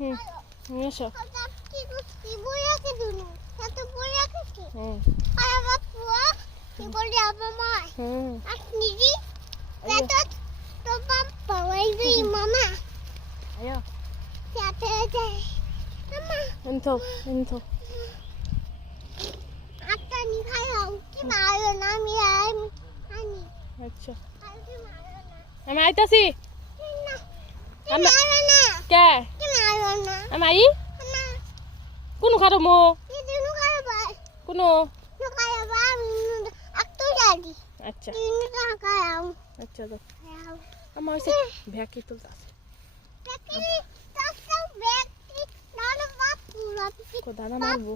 নিয়ে এসো। Entho. আচ্ছা আমি আইতাছি। কে আমি আই কোনো খারো মো কোনো আচ্ছা আচ্ছা তো আমার হচ্ছে ভ্যাকি তুলতে আছে দানা মারবো।